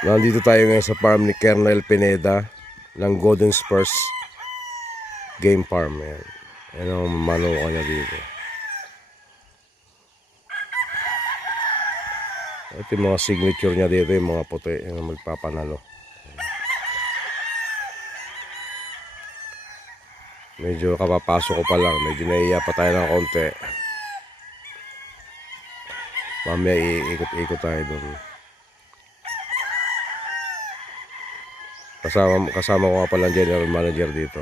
Nandito tayo ngayon sa farm ni Kernel Pineda ng Golden Spurs Game Farm. Yan. Yan ang manuka niya dito. Ito yung mga signature niya dito, yung mga puti yung magpapanalo. Medyo kapapasok ko pa lang, medyo naiiya pa tayo ng konti. Mamaya iikot-ikot tayo doon. Kasama ko nga pala ang general manager dito.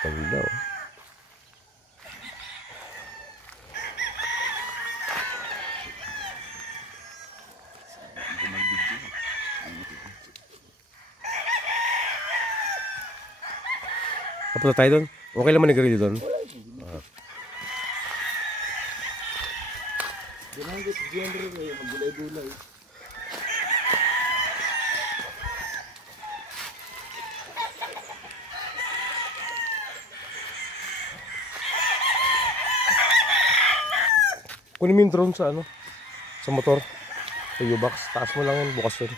Ganda oh. Kapunta tayo doon? Okay lang manigari doon? Dinanggit genre ko yung magulay-gulay. Kunin mo yung drone sa ano? Sa motor. Sa U-box. Taas mo lang yun. Bukas yun.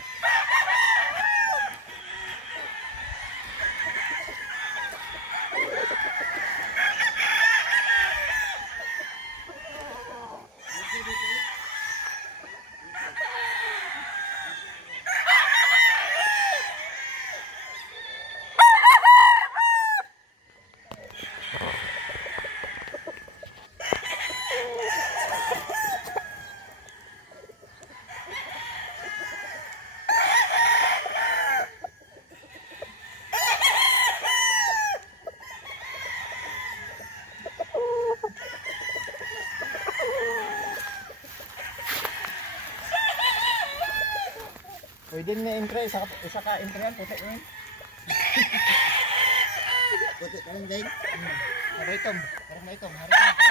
Pwede na entry, isa ka entry yan, puti yun. Puti ka lang dahil. Harap itong, harap na itong, harap na.